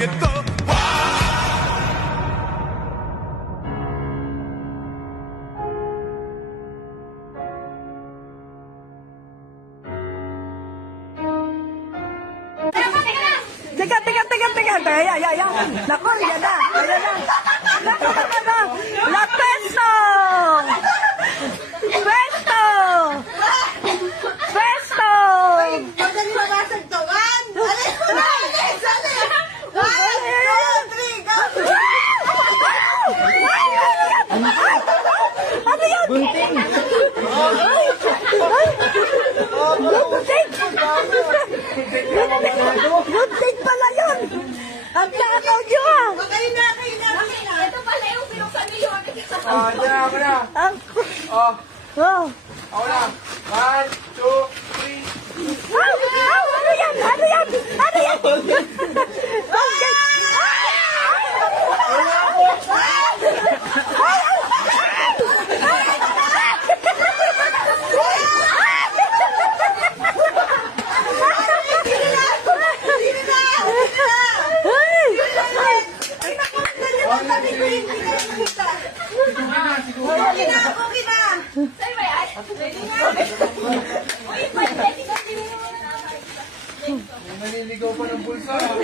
see it go. Teka. Ayan. Naku, yan na. La Pesto! Magaling mabasag to. 1, 2, 3, go! Ano yan? Bunting! Bunting pala yun! Ang takaw niyo ah! Kayo na. Ito pala yung pinuksan niyo. Ako na. Ako na. 1, 2, 3. Ano yan? Bunting! Okay na. Sa'yo ba yan? Pwede nga. Uy, pwede. May naliligaw pa ng bulsa. Ano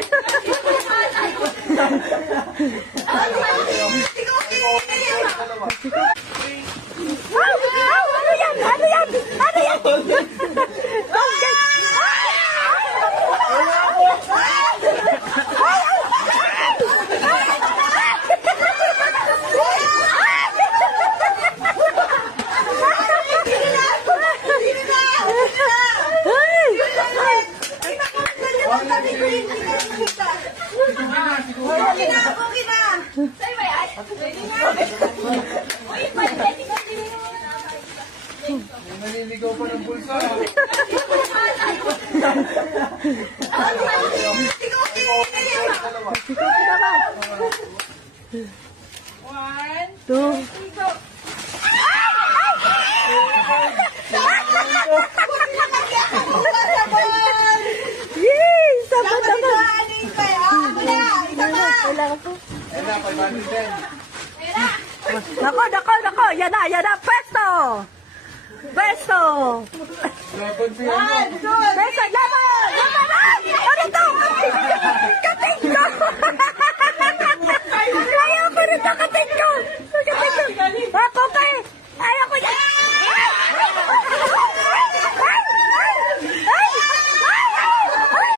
yan? Bunting! Okay na. Sa'yo ba yan? Pwede nga. Uy, pwede. May naliligaw pa ng bulsa. Two. Yay! Sabat naman! Kailangan po. Ayun na, 500 din. Nako! Yan na! Pesto! Laban siya. Pesto!